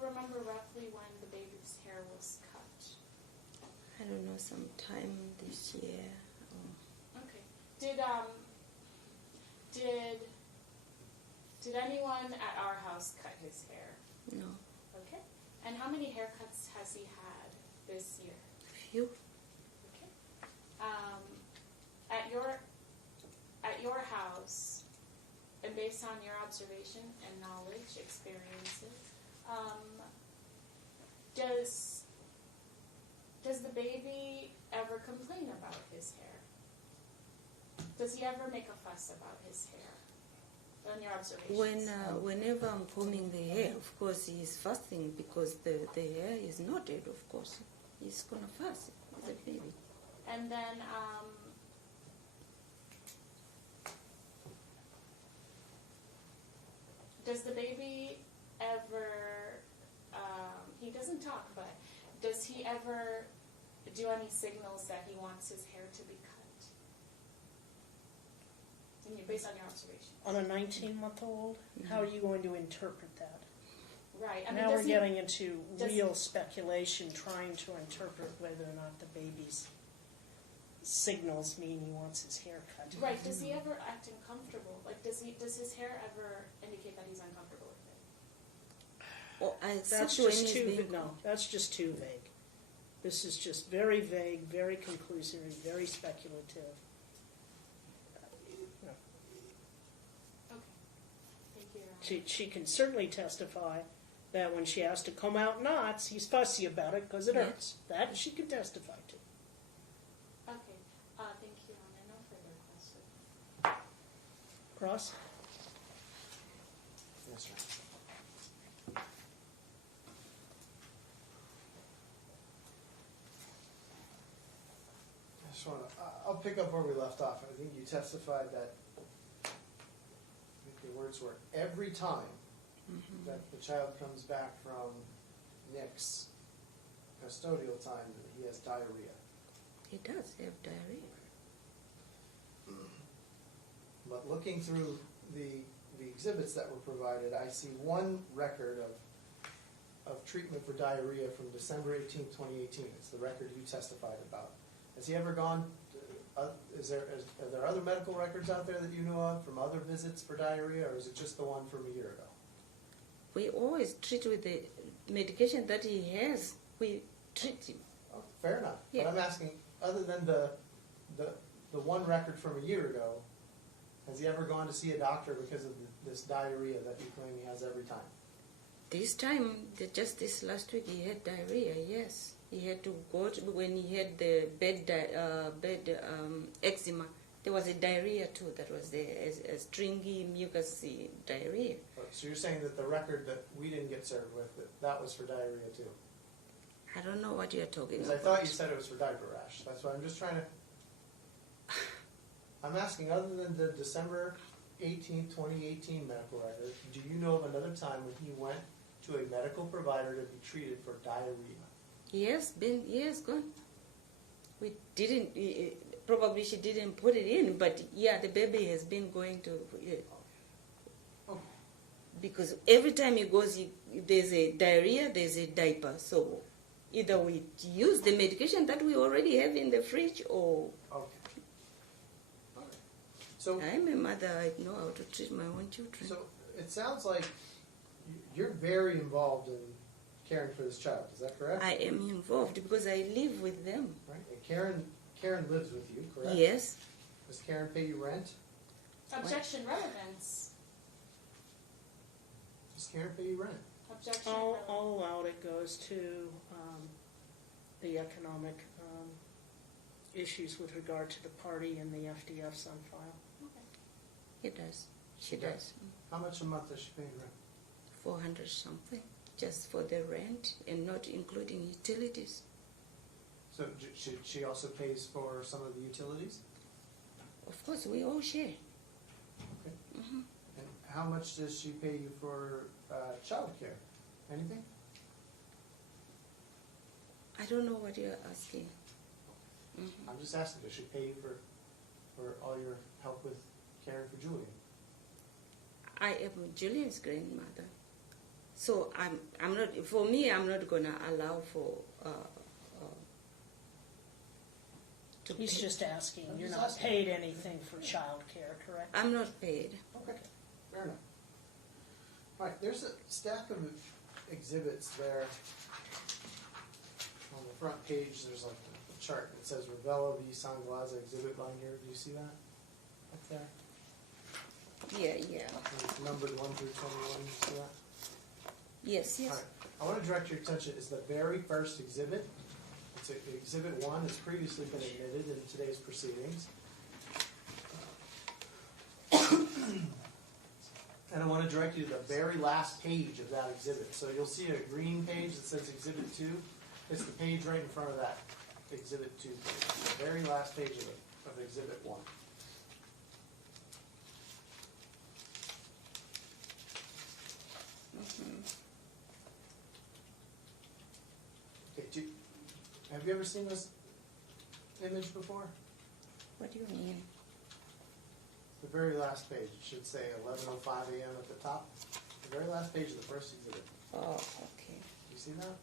remember roughly when the baby's hair was cut? I don't know, sometime this year. Okay. Did anyone at our house cut his hair? No. Okay. And how many haircuts has he had this year? Few. Okay. At your house, and based on your observation and knowledge, experiences, does the baby ever complain about his hair? Does he ever make a fuss about his hair? On your observations. Whenever I'm combing the hair, of course he's fussing because the hair is knotted, of course. He's going to fuss. He's a baby. And then, does the baby ever, he doesn't talk, but does he ever do any signals that he wants his hair to be cut? Based on your observation. On a 19-month-old, how are you going to interpret that? Right. I mean, now we're getting into real speculation, trying to interpret whether or not the baby's signals mean he wants his hair cut. Right. Does he ever act uncomfortable? Like, does his hair ever indicate that he's uncomfortable with it? That's just too vague. This is just very vague, very conclusive, very speculative. She can certainly testify that when she has to comb out knots, he's fussy about it because it hurts. That she can testify to. Okay. Thank you, Anna. No further questions. Cross? Yes, sir. I just want to, I'll pick up where we left off. I think you testified that the words were, every time that the child comes back from Nick's custodial time, he has diarrhea. He does have diarrhea. But looking through the exhibits that were provided, I see one record of treatment for diarrhea from December 18, 2018. It's the record you testified about. Has he ever gone? Are there other medical records out there that you know of from other visits for diarrhea, or is it just the one from a year ago? We always treat with the medication that he has. We treat him. Oh, fair enough. Yeah. But I'm asking, other than the one record from a year ago, has he ever gone to see a doctor because of this diarrhea that you claim he has every time? This time, just this last week, he had diarrhea, yes. He had to go to, when he had the bed eczema, there was a diarrhea too. That was a stringy, mucousy diarrhea. So you're saying that the record that we didn't get served with, that was for diarrhea too? I don't know what you're talking Because about. I thought you said it was for diaper rash. That's why I'm just trying to... I'm asking, other than the December 18, 2018 medical record, do you know of another time when he went to a medical provider to be treated for diarrhea? Yes, gone. We didn't, probably she didn't put it in, but yeah, the baby has been going to, because every time he goes, there's a diarrhea, there's a diaper. So either we use the medication that we already have in the fridge, or... Okay. All right. So I'm a mother, I know how to treat my own children. So it sounds like you're very involved in caring for this child. Is that correct? I am involved because I live with them. Right. And Karen lives with you, correct? Yes. Does Karen pay you rent? Objection, relevance. Does Karen pay you rent? Objection, All relevance. allowed. It goes to the economic issues with regard to the party and the FDFs on file. Okay. It does. She Okay. does. How much a month does she pay rent? 400 something, just for the rent and not including utilities. So she also pays for some of the utilities? Of course, we all share. Okay. And how much does she pay you for child care? Anything? I don't know what you're asking. I'm just asking, does she pay you for all your help with caring for Julian? I am Julian's grandmother, So I'm not. For me, I'm not gonna allow for. To He's pay. just asking. I'm You're just not asking. paid anything for childcare, correct? I'm not paid. Okay, fair enough. All right, there's a stack of exhibits there. On the front page, there's like a chart that says Ravello v. Sangalaza exhibit binder. Do you see that up there? Yeah. And it's numbered 1 through 21. You see that? Yes. All right. I want to direct your attention. It's the very first exhibit. It's Exhibit 1. It's previously been admitted in today's proceedings. And I want to direct you to the very last page of that exhibit. So you'll see a green page that says Exhibit 2. It's the page right in front of that Exhibit 2 page. The very last page of Exhibit 1. Okay, have you ever seen this image before? What do you mean? The very last page. It should say 11:05 a.m. at the top. The very last page of the first exhibit. Oh, okay. You see that?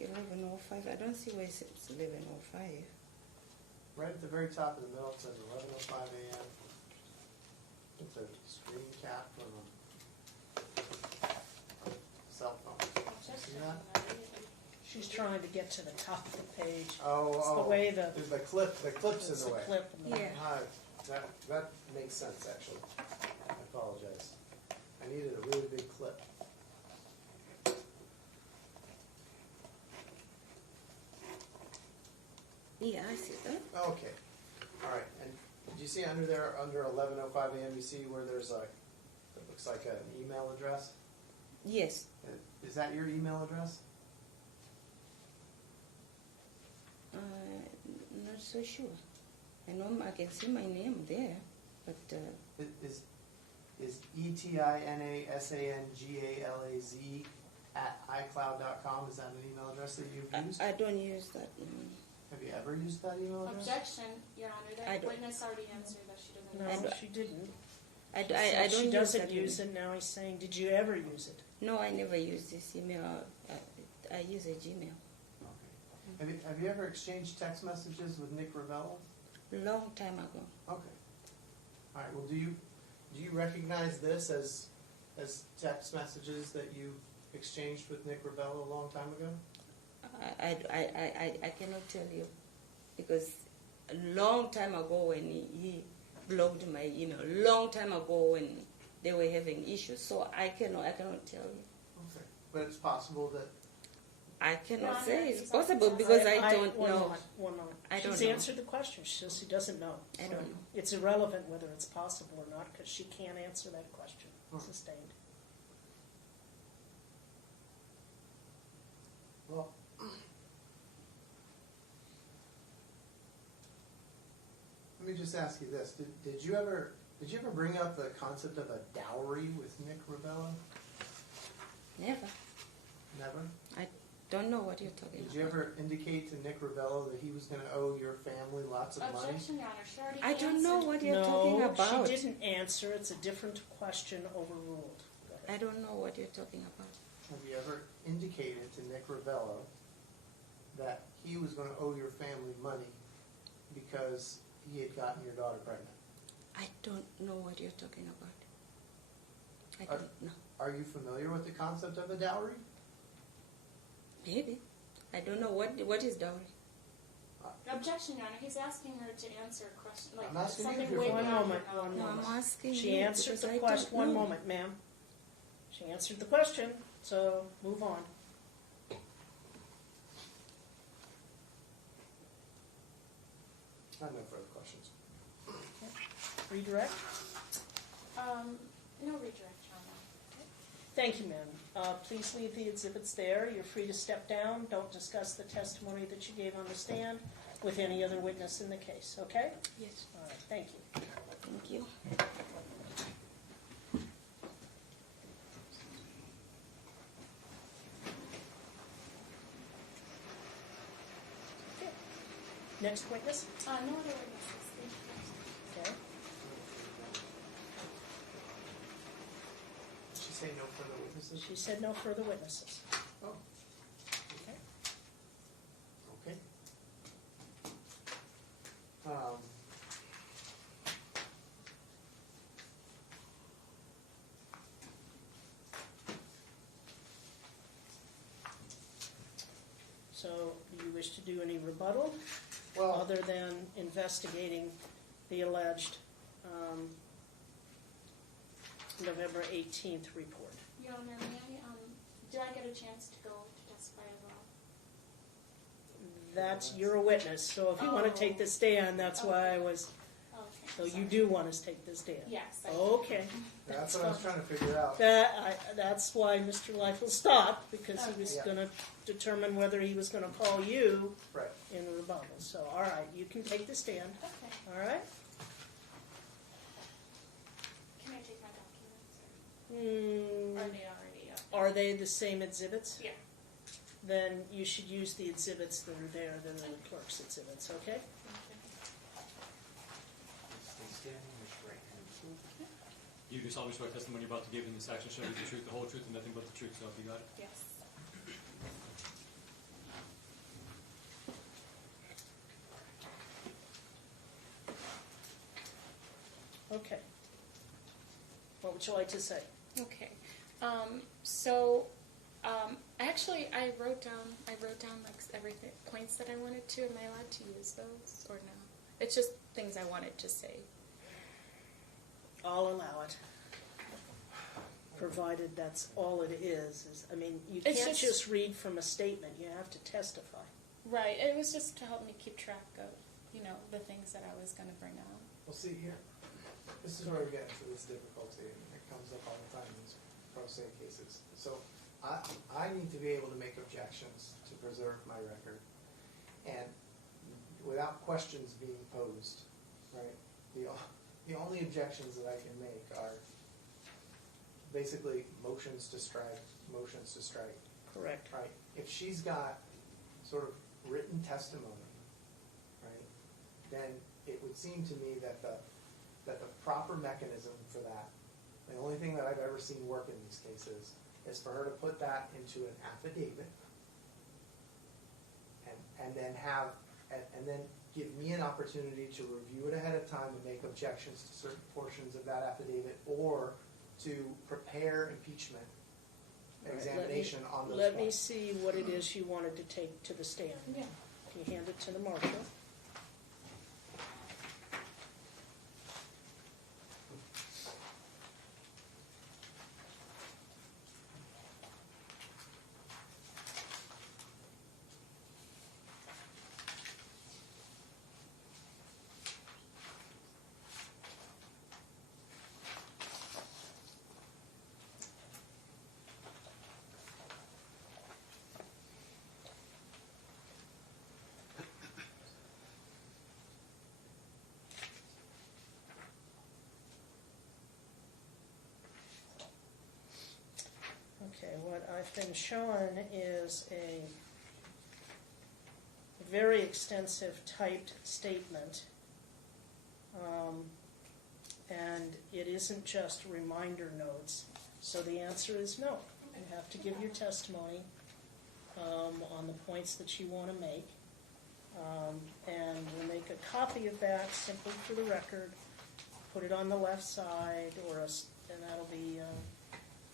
11:05. I don't see where it says 11:05. Right at the very top of the middle, it says 11:05 a.m. It's a screen cap from a cell phone. See that? She's trying to get to the top of the page. Oh, It's the way the the clip's it's in the the way. clip. In the Yeah. That makes sense, actually. I apologize. I needed a really big clip. Yeah, I see that. Okay, all right, and do you see under there, under 11:05 a.m., you see where there's a, it looks like an email address? Yes. Is that your email address? Not so sure. I know I can see my name there, but Is ETINASANGALAZ @iCloud.com, is that an email address that you've used? I don't use that email. Have you ever used that email address? Objection, Your Honor. I The don't. witness already answered that she doesn't. No, I don't- she didn't. I She said don't she doesn't that use email. it. Now he's saying, did you ever use it? No, I never use this email. I use a Gmail. Okay. Have you ever exchanged text messages with Nick Ravello? Long time ago. Okay. All right, well, do you recognize this as text messages that you exchanged with Nick Ravello a long time ago? I cannot tell you because a long time ago when he blocked my email, long time ago when they were having issues, so I cannot tell you. Okay. But it's possible that, I cannot Your Honor, say it's he's possible on- because I don't one know. moment, one moment. I don't She's know. answered the question. She says she doesn't know. I So don't know. It's irrelevant whether it's possible or not because she can't answer that question. Sustained. well, let me just ask you this. Did you ever bring up the concept of a dowry with Nick Ravello? Never. Never? I don't know what you're talking Did about. you ever indicate to Nick Ravello that he was going to owe your family lots of money? Objection, Your Honor. She already I don't know answered. what you're talking No, about. she didn't answer. It's a different question overruled. Go ahead. I don't know what you're talking about. Have you ever indicated to Nick Ravello that he was going to owe your family money because he had gotten your daughter pregnant? I don't know what you're talking about. I Are- don't know. Are you familiar with the concept of a dowry? Maybe. I don't know what is dowry. Objection, Your Honor. He's asking her to answer a question. Like I'm asking you something if you're way One beyond moment, her one knowledge. No, I'm moment. asking She you answered because the I question. don't One know. moment, ma'am. She answered the question, so move on. I have no further questions. Redirect. No redirect, Your Honor. Thank you, ma'am. Please leave the exhibits there. You're free to step down. Don't discuss the testimony that you gave on the stand with any other witness in the case, okay? Yes. All right, thank you. Thank you. Okay. Next witness, No other witnesses. Thank you. okay? She say no further witnesses? She said no further witnesses. Oh, Okay. okay. Um, So, do you wish to do any rebuttal, Well, other than investigating the alleged November 18th report? Your Honor, may I, do I get a chance to go to testify as well? You're a witness, so if you want to take the stand, that's why I was, Okay. so you sorry. do want us to take the stand? Yes. I Okay. that's what I was trying to figure out. That's why Mr. Liefel stopped, because he was Okay. going to determine whether he was going to call you Right. in the rebuttal. So, all right, you can take the stand. Okay. All right? Can I take my documents? Or are they already up? Are they the same exhibits? Yeah. Then you should use the exhibits that are there, that are the clerk's exhibits, okay? Stay standing, raise your right hand. You do solemnly swear testimony you're about to give in this action shall be the truth, the whole truth, and nothing but the truth, so help you God? Yes. Okay. What would you like to say? Okay. So, actually, I wrote down like everything, points that I wanted to. Am I allowed to use those or no? It's just things I wanted to say. I'll allow it, provided that's all it is. I mean, you It's can't just- just read from a statement, you have to testify. Right. It was just to help me keep track of, the things that I was going to bring out. Well, see here, this is where we get into this difficulty, and it comes up all the time in these pro se cases. So I need to be able to make objections to preserve my record, and without questions being posed, right? The only objections that I can make are basically motions to strike. Correct. Right, if she's got sort of written testimony, right, then it would seem to me that the proper mechanism for that, the only thing that I've ever seen work in these cases, is for her to put that into an affidavit, and then give me an opportunity to review it ahead of time and make objections to certain portions of that affidavit, or to prepare impeachment All right, examination on those Let me points. see what it is you wanted to take to the stand. Yeah. Can you hand it to the marshal? Okay, what I've been shown is a very extensive typed statement. And it isn't just reminder notes. So the answer is no. You have to give your testimony on the points that you want to make. And we'll make a copy of that simply for the record, put it on the left side, and that'll be...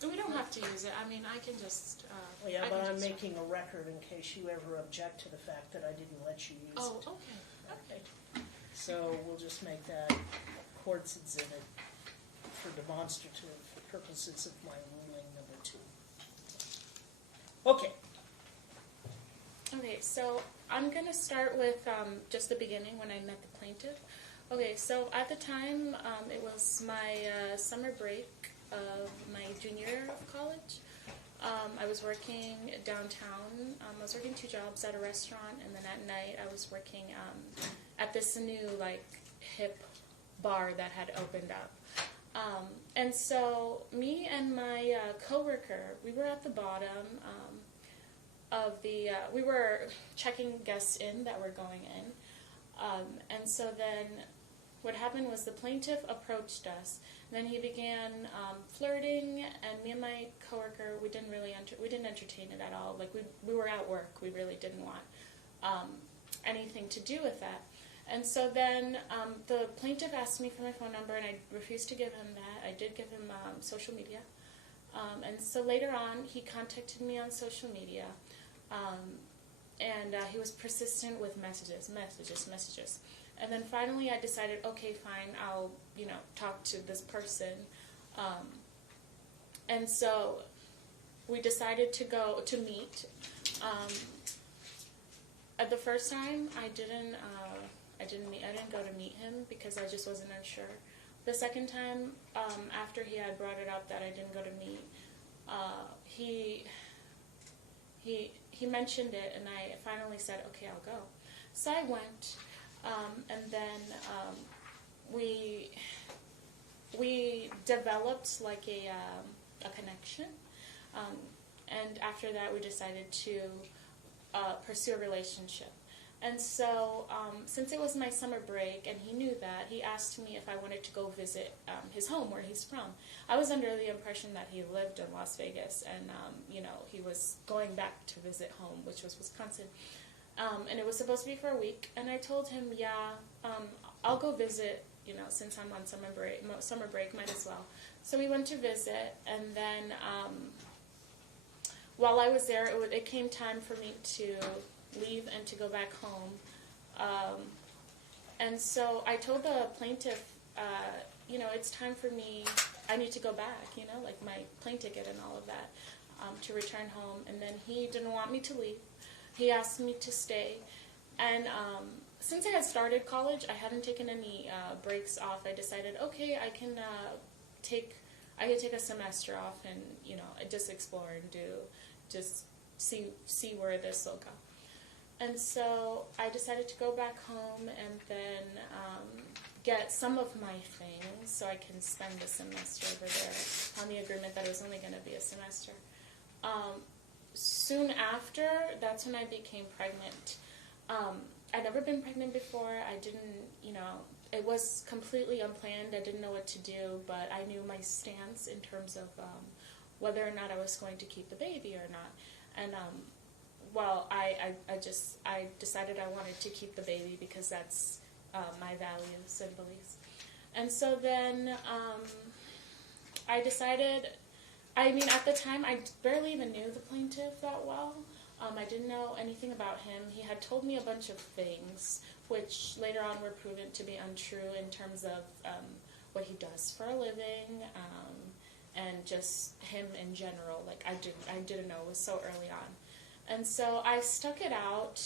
We don't have to use it. I mean, I can just. Well, yeah, I but can I'm just- making a record in case you ever object to the fact that I didn't let you use Oh, it. okay. Okay. So we'll just make that court's exhibit for demonstrative purposes of my ruling number 2. Okay. Okay, so I'm going to start with just the beginning when I met the plaintiff. Okay, so at the time, it was my summer break of my junior year of college. I was working downtown. I was working 2 jobs at a restaurant, and then at night I was working at this new, hip bar that had opened up. And so me and my coworker, we were at the bottom of the, we were checking guests in that were going in. And so then what happened was the plaintiff approached us. Then he began flirting, and me and my coworker, we didn't entertain it at all. Like we were at work, we really didn't want anything to do with that. And so then the plaintiff asked me for my phone number, and I refused to give him that. I did give him social media. And so later on, he contacted me on social media, and he was persistent with messages. And then finally I decided, okay, fine, I'll, talk to this person. And so we decided to meet. At the first time, I didn't go to meet him because I just wasn't unsure. The second time, after he had brought it up that I didn't go to meet, he mentioned it, and I finally said, okay, I'll go. So I went, and then we developed like a connection, and after that we decided to pursue a relationship. And so, since it was my summer break, and he knew that, he asked me if I wanted to go visit his home, where he's from. I was under the impression that he lived in Las Vegas, and, he was going back to visit home, which was Wisconsin. And it was supposed to be for a week, and I told him, I'll go visit, since I'm on summer break, might as well. So we went to visit, and then while I was there, it came time for me to leave and to go back home. And so I told the plaintiff, it's time for me, I need to go back, like my plane ticket and all of that, to return home. And then he didn't want me to leave. He asked me to stay. And since I had started college, I hadn't taken any breaks off. I decided, okay, I can take a semester off and, just explore and just see where this will go. And so I decided to go back home and then get some of my things so I can spend the semester over there on the agreement that it was only going to be a semester. Soon after, that's when I became pregnant. I'd never been pregnant before. I didn't, it was completely unplanned. I didn't know what to do, but I knew my stance in terms of whether or not I was going to keep the baby or not. And I decided I wanted to keep the baby because that's my values and beliefs. And so then I decided, at the time, I barely even knew the plaintiff that well. I didn't know anything about him. He had told me a bunch of things, which later on were proven to be untrue in terms of what he does for a living, and just him in general. Like I didn't know. It was so early on. And so I stuck it out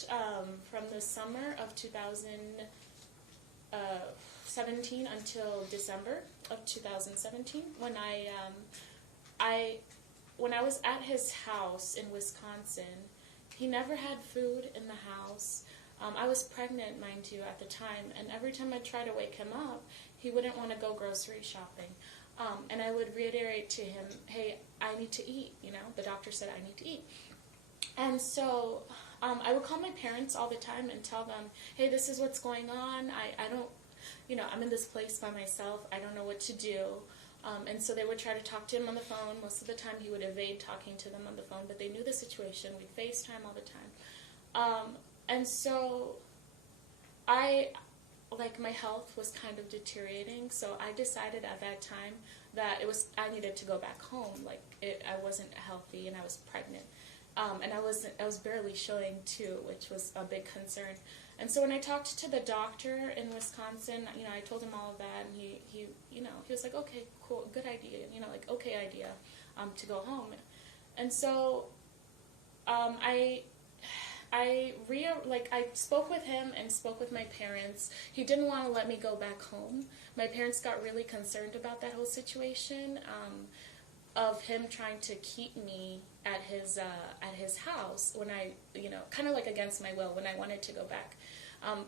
from the summer of 2017 until December of 2017 when I was at his house in Wisconsin. He never had food in the house. I was pregnant, mind you, at the time, and every time I'd try to wake him up, he wouldn't want to go grocery shopping. And I would reiterate to him, hey, I need to eat, the doctor said I need to eat. And so I would call my parents all the time and tell them, hey, this is what's going on. I don't, I'm in this place by myself. I don't know what to do. And so they would try to talk to him on the phone. Most of the time he would evade talking to them on the phone, but they knew the situation. We'd FaceTime all the time. And so my health was kind of deteriorating, so I decided at that time that I needed to go back home. I wasn't healthy and I was pregnant. And I was barely showing too, which was a big concern. And so when I talked to the doctor in Wisconsin, I told him all of that, and he was like, okay, cool, good idea, okay idea, to go home. And so, I spoke with him and spoke with my parents. He didn't want to let me go back home. My parents got really concerned about that whole situation, of him trying to keep me at his house when I, kind of like against my will when I wanted to go back.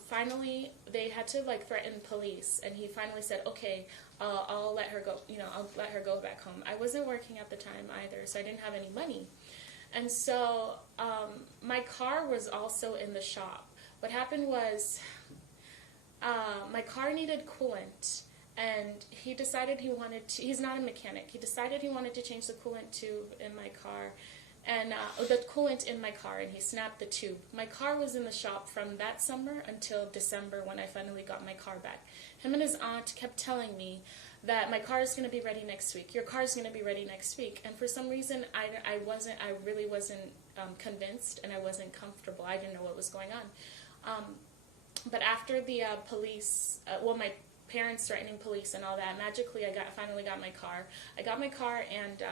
Finally, they had to threaten police, and he finally said, okay, I'll let her go, I'll let her go back home. I wasn't working at the time either, so I didn't have any money. And so my car was also in the shop. What happened was my car needed coolant, and he decided he wanted to, he's not a mechanic, he decided he wanted to change the coolant tube in my car, and the coolant in my car, and he snapped the tube. My car was in the shop from that summer until December when I finally got my car back. Him and his aunt kept telling me that my car is going to be ready next week. Your car is going to be ready next week. And for some reason, I really wasn't convinced, and I wasn't comfortable. I didn't know what was going on. But after the police, my parents threatening police and all that, magically I finally got my car. I got my car and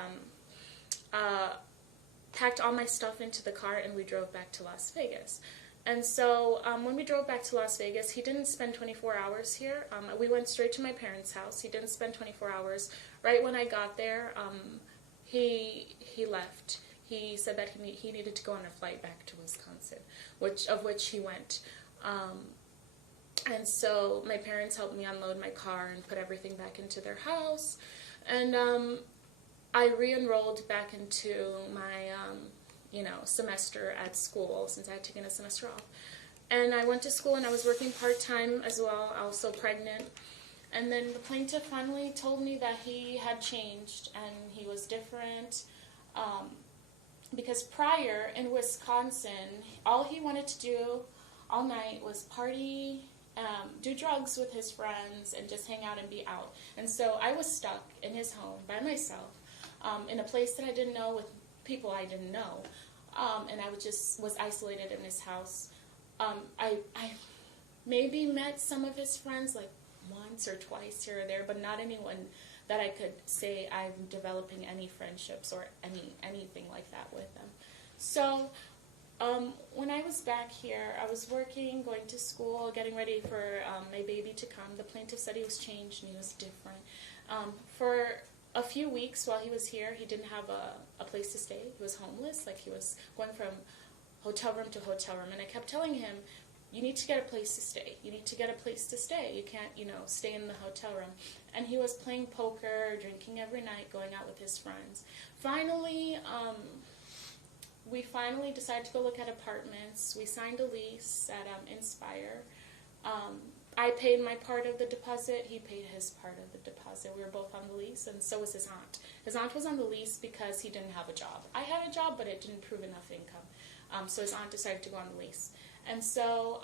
packed all my stuff into the car, and we drove back to Las Vegas. And so when we drove back to Las Vegas, he didn't spend 24 hours here. We went straight to my parents' house. He didn't spend 24 hours. Right when I got there, he left. He said that he needed to go on a flight back to Wisconsin, of which he went. And so my parents helped me unload my car and put everything back into their house. And I re-enrolled back into my semester at school, since I had taken a semester off. And I went to school, and I was working part-time as well, also pregnant. And then the plaintiff finally told me that he had changed and he was different. Because prior in Wisconsin, all he wanted to do all night was party, do drugs with his friends, and just hang out and be out. And so I was stuck in his home by myself, in a place that I didn't know, with people I didn't know. And I was isolated in his house. I maybe met some of his friends like once or twice here or there, but not anyone that I could say I'm developing any friendships or anything like that with them. So when I was back here, I was working, going to school, getting ready for my baby to come. The plaintiff said he was changed and he was different. For a few weeks while he was here, he didn't have a place to stay. He was homeless, like he was going from hotel room to hotel room. And I kept telling him, you need to get a place to stay. You need to get a place to stay. You can't, stay in the hotel room. And he was playing poker, drinking every night, going out with his friends. Finally, we finally decided to go look at apartments. We signed a lease at Inspire. I paid my part of the deposit. He paid his part of the deposit. We were both on the lease, and so was his aunt. His aunt was on the lease because he didn't have a job. I had a job, but it didn't prove enough income. So his aunt decided to go on the lease. And so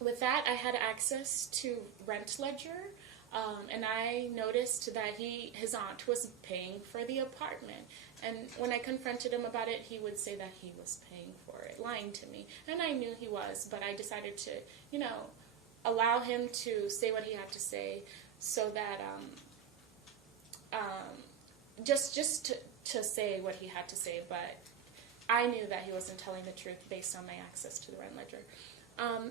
with that, I had access to Rent Ledger, and I noticed that his aunt was paying for the apartment. And when I confronted him about it, he would say that he was paying for it, lying to me. And I knew he was, but I decided to, allow him to say what he had to say, so that just to say what he had to say. But I knew that he wasn't telling the truth based on my access to the Rent Ledger.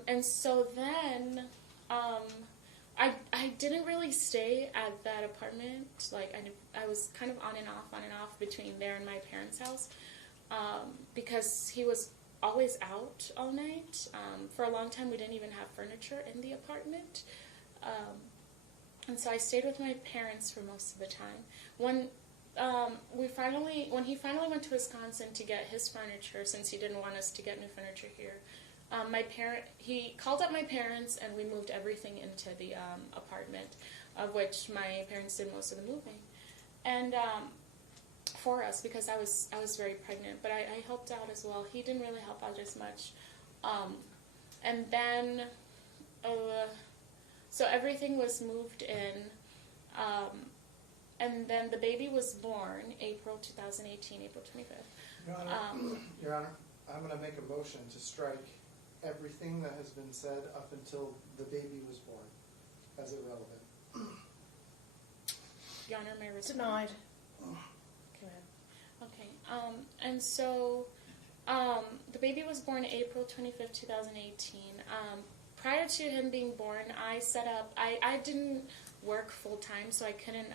And so then I didn't really stay at that apartment. Like, I was kind of on and off between there and my parents' house, because he was always out all night. For a long time, we didn't even have furniture in the apartment. And so I stayed with my parents for most of the time. When he finally went to Wisconsin to get his furniture, since he didn't want us to get new furniture here, he called up my parents, and we moved everything into the apartment, of which my parents did most of the moving, and for us, because I was very pregnant, but I helped out as well. He didn't really help out as much, and then so everything was moved in. And then the baby was born April 2018, April 25th. Your Honor, I'm going to make a motion to strike everything that has been said up until the baby was born as irrelevant. Your Honor, may I respond? Denied. Go ahead. Okay. And so the baby was born April 25th, 2018. Prior to him being born, I set up, I didn't work full-time, so I couldn't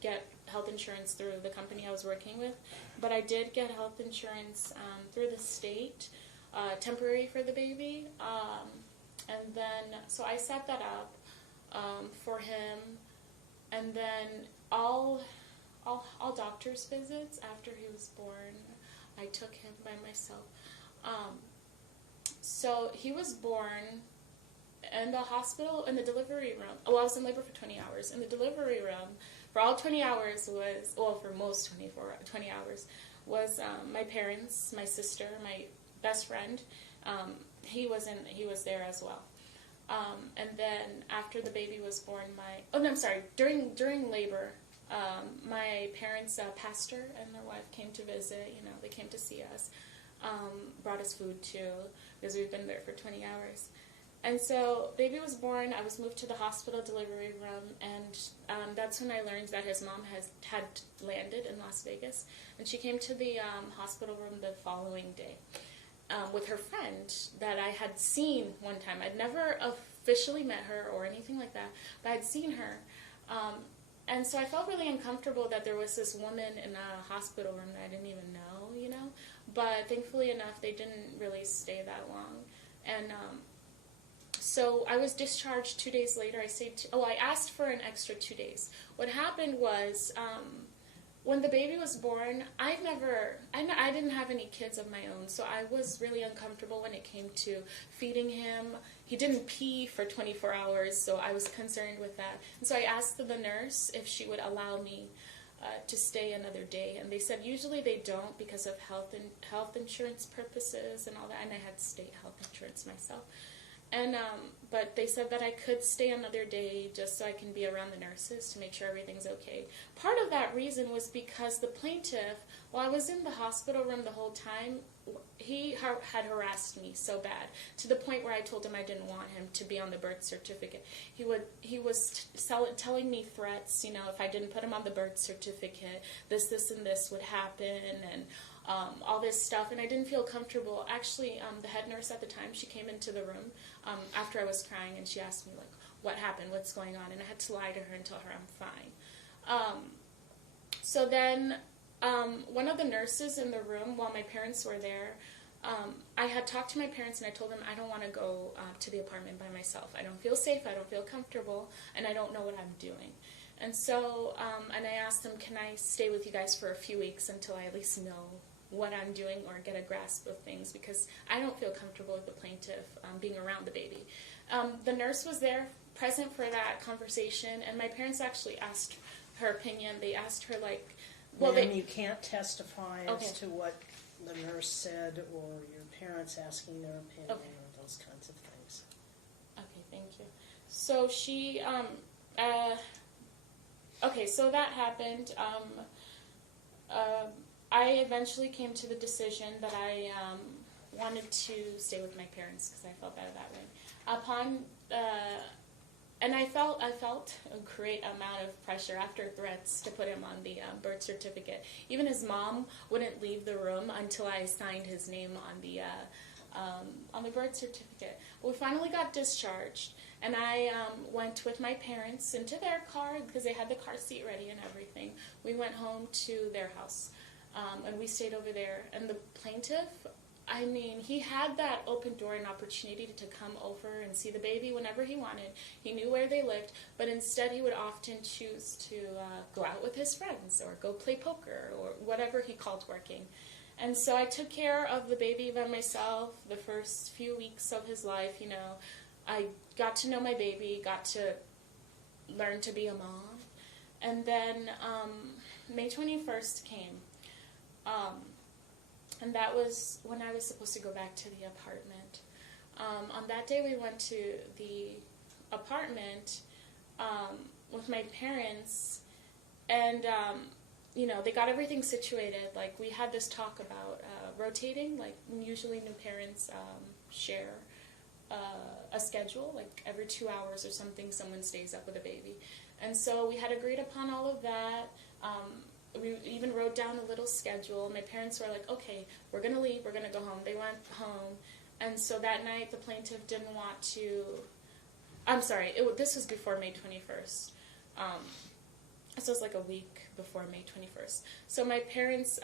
get health insurance through the company I was working with, but I did get health insurance through the state, temporary for the baby, and then, so I set that up for him, and then all doctor's visits after he was born, I took him by myself. So he was born in the hospital, in the delivery room. Well, I was in labor for 20 hours. In the delivery room, for all 20 hours was, well, for most 20 hours, was my parents, my sister, my best friend. He was there as well. And then after the baby was born, during labor, my parents, pastor and their wife came to visit. They came to see us, brought us food too, because we've been there for 20 hours. And so baby was born. I was moved to the hospital delivery room, and that's when I learned that his mom had landed in Las Vegas, and she came to the hospital room the following day with her friend that I had seen one time. I'd never officially met her or anything like that, but I'd seen her. And so I felt really uncomfortable that there was this woman in a hospital room that I didn't even know, But thankfully enough, they didn't really stay that long. And so I was discharged 2 days later. I asked for an extra 2 days. What happened was, when the baby was born, I didn't have any kids of my own, so I was really uncomfortable when it came to feeding him. He didn't pee for 24 hours, so I was concerned with that. And so I asked the nurse if she would allow me to stay another day, and they said usually they don't because of health insurance purposes and all that, and I had state health insurance myself. And but they said that I could stay another day just so I can be around the nurses to make sure everything's okay. Part of that reason was because the plaintiff, while I was in the hospital room the whole time, he had harassed me so bad to the point where I told him I didn't want him to be on the birth certificate. He was telling me threats, if I didn't put him on the birth certificate, this, and this would happen, and all this stuff, and I didn't feel comfortable. Actually, the head nurse at the time, she came into the room after I was crying, and she asked me, what happened, what's going on, and I had to lie to her and tell her I'm fine. So then one of the nurses in the room, while my parents were there, I had talked to my parents, and I told them I don't want to go to the apartment by myself. I don't feel safe, I don't feel comfortable, and I don't know what I'm doing. And so, and I asked them, can I stay with you guys for a few weeks until I at least know what I'm doing or get a grasp of things, because I don't feel comfortable with the plaintiff being around the baby. The nurse was there, present for that conversation, and my parents actually asked her opinion. They asked her, Ma'am, you can't testify Okay. as to what the nurse said or your parents asking their opinion Okay. or those kinds of things. Okay, thank you. So she, okay, so that happened. I eventually came to the decision that I wanted to stay with my parents because I felt better that way. And I felt a great amount of pressure after threats to put him on the birth certificate. Even his mom wouldn't leave the room until I signed his name on the birth certificate. We finally got discharged, and I went with my parents into their car because they had the car seat ready and everything. We went home to their house, and we stayed over there. And the plaintiff, he had that open door and opportunity to come over and see the baby whenever he wanted. He knew where they lived, but instead he would often choose to go out with his friends or go play poker or whatever he called working. And so I took care of the baby by myself the first few weeks of his life. I got to know my baby, got to learn to be a mom. And then May 21st came. And that was when I was supposed to go back to the apartment. On that day, we went to the apartment with my parents, and they got everything situated. We had this talk about rotating. Usually new parents share a schedule. Every 2 hours or something, someone stays up with a baby. And so we had agreed upon all of that. We even wrote down a little schedule. My parents were like, okay, we're going to leave, we're going to go home. They went home. And so that night, the plaintiff didn't want to, this was before May 21st. So it was a week before May 21st. So my parents,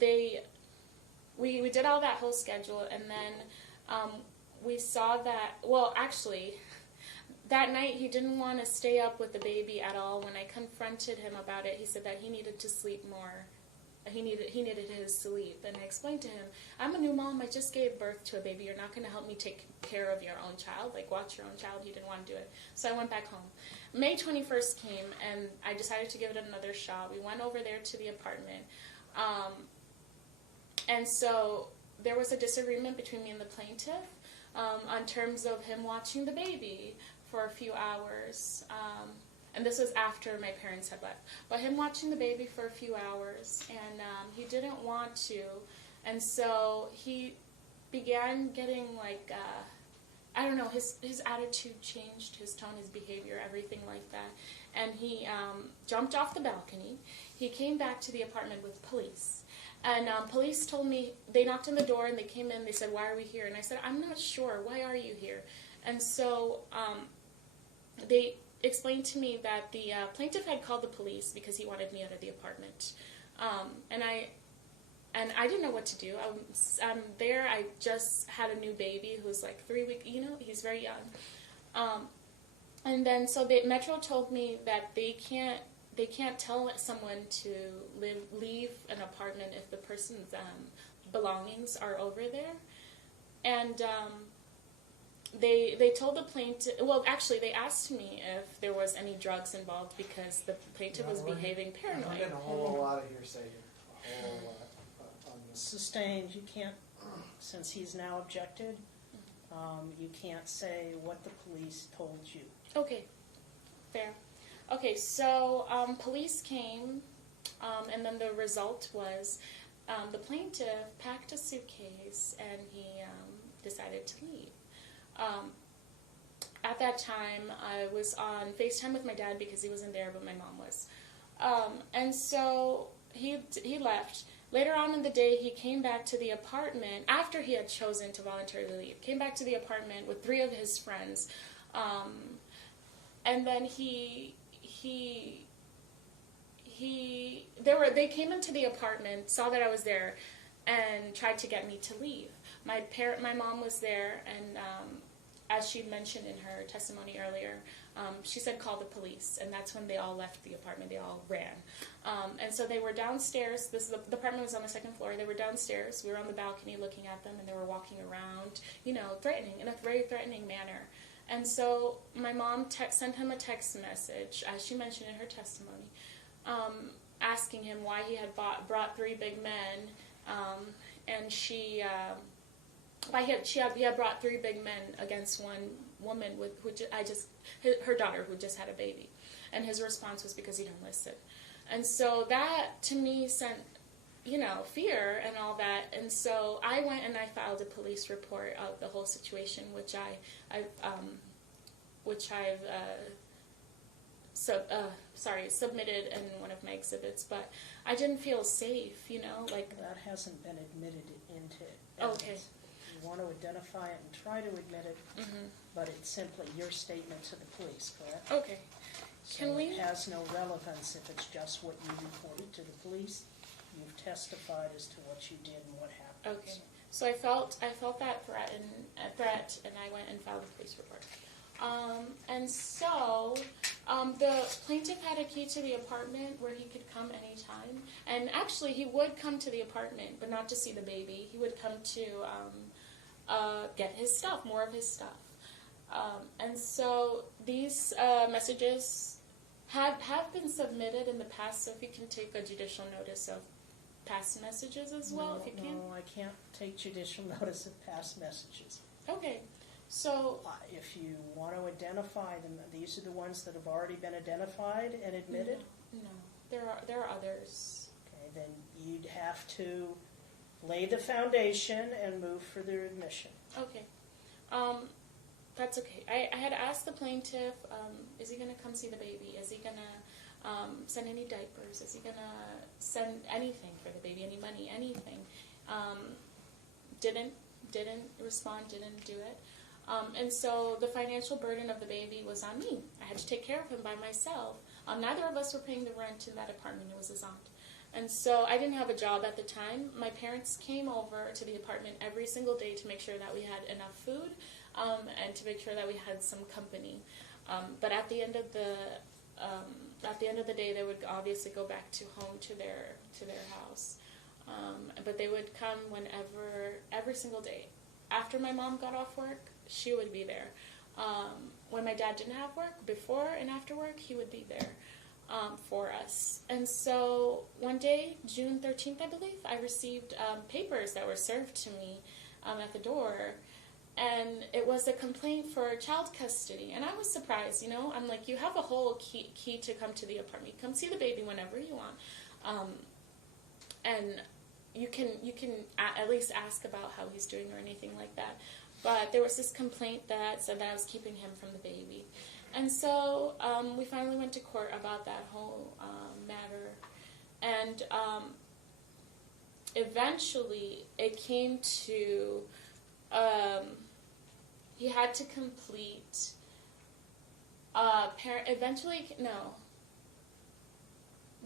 we did all that whole schedule, and then we saw that, that night he didn't want to stay up with the baby at all. When I confronted him about it, he said that he needed to sleep more he needed his sleep. And I explained to him, I'm a new mom. I just gave birth to a baby. You're not going to help me take care of your own child, like watch your own child. He didn't want to do it. So I went back home. May 21st came, and I decided to give it another shot. We went over there to the apartment. And so there was a disagreement between me and the plaintiff on terms of him watching the baby for a few hours. And this was after my parents had left. But him watching the baby for a few hours, and he didn't want to. And so he began getting like, I don't know, his attitude changed, his tone, his behavior, everything like that. And he jumped off the balcony. He came back to the apartment with police. And police told me, they knocked on the door and they came in, they said, why are we here? And I said, I'm not sure, why are you here? And so they explained to me that the plaintiff had called the police because he wanted me out of the apartment. And I didn't know what to do. I'm there, I just had a new baby who was like 3 weeks, he's very young. And then so Metro told me that they can't tell someone to leave an apartment if the person's belongings are over there. And they told the plaintiff, well, actually, they asked me if there was any drugs involved because the plaintiff was behaving I'm paranoid. getting a whole lot of hearsay here. A whole lot on this. Sustained, you can't, since he's now objected, you can't say what the police told you. Okay, fair. Okay, so police came, and then the result was the plaintiff packed a suitcase and he decided to leave. At that time, I was on FaceTime with my dad because he wasn't there, but my mom was. And so he left. Later on in the day, he came back to the apartment after he had chosen to voluntarily leave. Came back to the apartment with 3 of his friends, and then they came into the apartment, saw that I was there, and tried to get me to leave. My mom was there, and as she mentioned in her testimony earlier, she said call the police, and that's when they all left the apartment. They all ran, and so they were downstairs. The apartment was on the 2nd floor. They were downstairs. We were on the balcony looking at them, and they were walking around, threatening in a very threatening manner. And so my mom sent him a text message, as she mentioned in her testimony, asking him why he had brought 3 big men, and he had brought 3 big men against one woman her daughter who just had a baby, and his response was because he didn't listen. And so that to me sent fear and all that. And so I went and I filed a police report of the whole situation, which I've submitted in one of my exhibits. But I didn't feel safe, That hasn't been admitted into evidence. Okay. You want to identify it and try to admit it, but it's simply your statement to the police, correct? Okay. So it has no relevance if it's just what you reported to the police. You've testified as to what you did and what happened. Okay. So I felt that threat, and I went and filed a police report. And so the plaintiff had a key to the apartment where he could come anytime. And actually, he would come to the apartment, but not to see the baby. He would come to get his stuff, more of his stuff. And so these messages have been submitted in the past, so if you can take a judicial notice of past messages as well, if you can. No, I can't take judicial notice of past messages. Okay. So if you want to identify them, these are the ones that have already been identified and admitted? No, there are others. Okay, then you'd have to lay the foundation and move for their admission. Okay. That's okay. I had asked the plaintiff, is he going to come see the baby? Is he going to send any diapers? Is he going to send anything for the baby, any money, anything? Didn't respond, didn't do it. And so the financial burden of the baby was on me. I had to take care of him by myself. Neither of us were paying the rent in that apartment. It was his aunt. And so I didn't have a job at the time. My parents came over to the apartment every single day to make sure that we had enough food and to make sure that we had some company. But at the end of at the end of the day, they would obviously go back to home to their house. But they would come whenever, every single day. After my mom got off work, she would be there. When my dad didn't have work, before and after work, he would be there for us. And so one day, June 13th, I believe, I received papers that were served to me at the door. And it was a complaint for child custody. And I was surprised, you know. I'm like, you have a whole key to come to the apartment. You come see the baby whenever you want. And you can at least ask about how he's doing or anything like that. But there was this complaint that said that I was keeping him from the baby. And so we finally went to court about that whole matter. And eventually it came to... he had to complete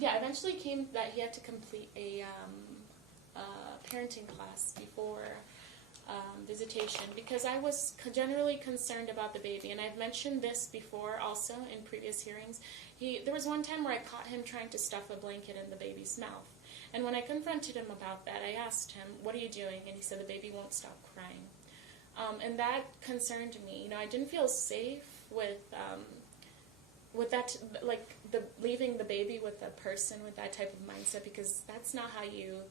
eventually came that he had to complete a parenting class before visitation, because I was generally concerned about the baby, and I've mentioned this before also in previous hearings. There was one time where I caught him trying to stuff a blanket in the baby's mouth, and when I confronted him about that, I asked him, "What are you doing?" And he said, "The baby won't stop crying." And that concerned me. You know, I didn't feel safe with that, like leaving the baby with a person with that type of mindset, because that's not how you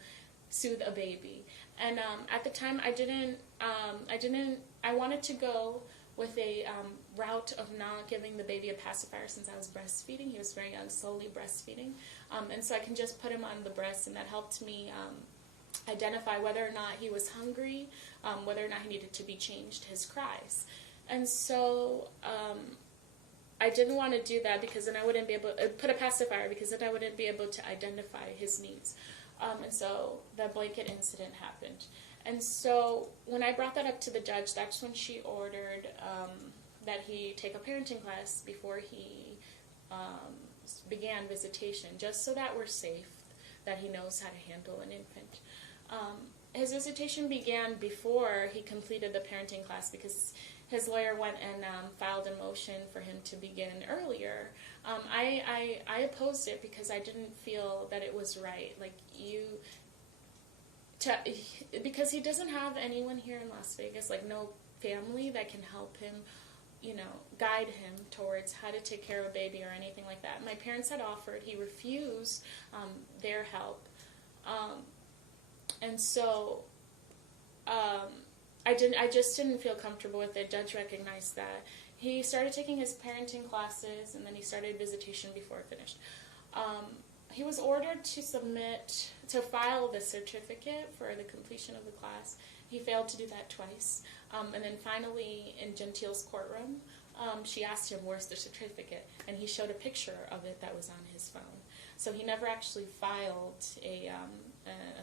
soothe a baby. And at the time, I wanted to go with a route of not giving the baby a pacifier since I was breastfeeding. He was very young, slowly breastfeeding. And so I can just put him on the breast, and that helped me identify whether or not he was hungry, whether or not he needed to be changed, his cries. And so I didn't want to do that, because then I wouldn't be able to put a pacifier, because then I wouldn't be able to identify his needs. And so the blanket incident happened. And so when I brought that up to the judge, that's when she ordered that he take a parenting class before he began visitation, just so that we're safe, that he knows how to handle an infant. His visitation began before he completed the parenting class, because his lawyer went and filed a motion for him to begin earlier. I opposed it because I didn't feel that it was right. Like because he doesn't have anyone here in Las Vegas, like no family that can help him, you know, guide him towards how to take care of a baby or anything like that. My parents had offered, he refused their help. And so I just didn't feel comfortable with it. Judge recognized that. He started taking his parenting classes, and then he started visitation before it finished. He was ordered to file the certificate for the completion of the class. He failed to do that twice. And then finally, in Gentile's courtroom, she asked him, "Where's the certificate?" And he showed a picture of it that was on his phone. So he never actually filed a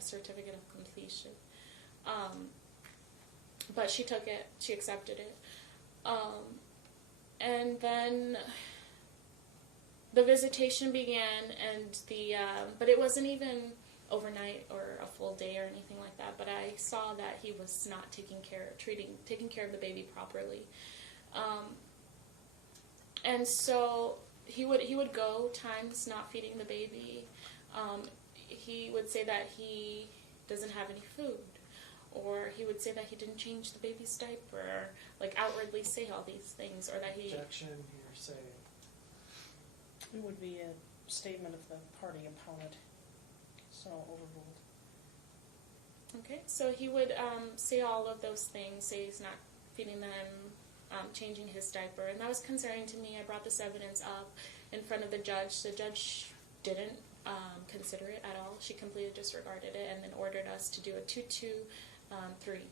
certificate of completion. But she took it, she accepted it. And then the visitation began, and but it wasn't even overnight or a full day or anything like that, but I saw that he was not taking care of the baby properly. And so he would go times not feeding the baby. He would say that he doesn't have any food, or he would say that he didn't change the baby's diaper, like outwardly say all these things, or that he... Objection, hearsay. It would be a statement of the party opponent, so overruled. Okay, so he would say all of those things, say he's not feeding them, changing his diaper, and that was concerning to me. I brought this evidence up in front of the judge. The judge didn't consider it at all. She completely disregarded it and then ordered us to do a 2-2-3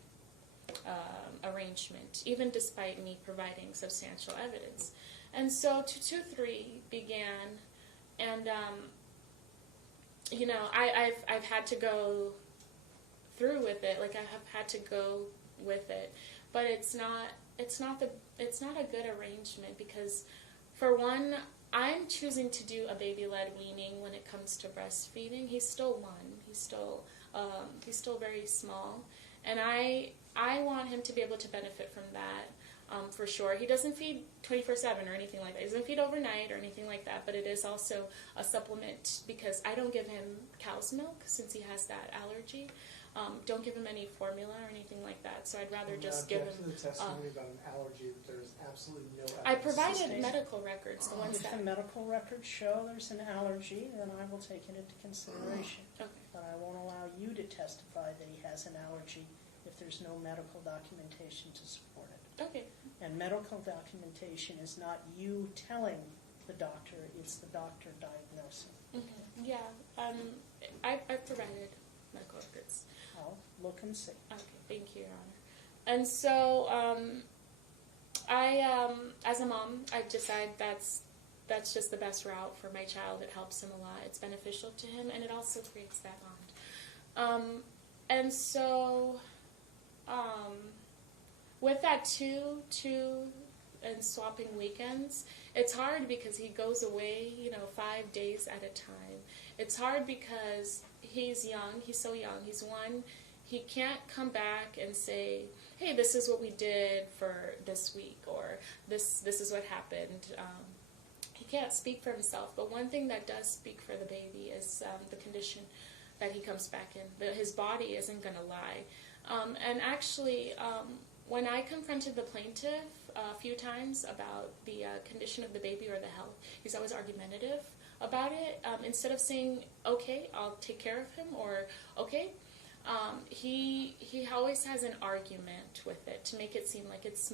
arrangement, even despite me providing substantial evidence. And so 2-2-3 began, and you know, I've had to go through with it. Like, I have had to go with it, but it's not a good arrangement, because for one, I'm choosing to do a baby-led weaning when it comes to breastfeeding. He's still one. He's still very small, and I want him to be able to benefit from that. for sure. He doesn't feed 24/7 or anything like that. He doesn't feed overnight or anything like that, but it is also a supplement because I don't give him cow's milk since he has that allergy. Don't give him any formula or anything like that, so I'd rather just give him... to the testimony about an allergy that there's absolutely no evidence. I provided Sustained. medical records, the ones If that... the medical records show there's an allergy, then I will take it into consideration. Okay. But I won't allow you to testify that he has an allergy if there's no medical documentation to support it. Okay. And medical documentation is not you telling the doctor, it's the doctor diagnosing. Mm-hmm. Yeah, I provided medical records. I'll look and see. Okay, thank you, Your Honor. And so, as a mom, I've decided that's just the best route for my child. It helps him a lot. It's beneficial to him, and it also creates that bond. And so, with that two and swapping weekends, it's hard because he goes away, 5 days at a time. It's hard because he's young. He's so young. He's 1. He can't come back and say, hey, this is what we did for this week, or this is what happened. He can't speak for himself, but one thing that does speak for the baby is the condition that he comes back in. His body isn't going to lie. And actually, when I confronted the plaintiff a few times about the condition of the baby or the health, he's always argumentative about it. Instead of saying, okay, I'll take care of him, or okay, he always has an argument with it to make it seem like it's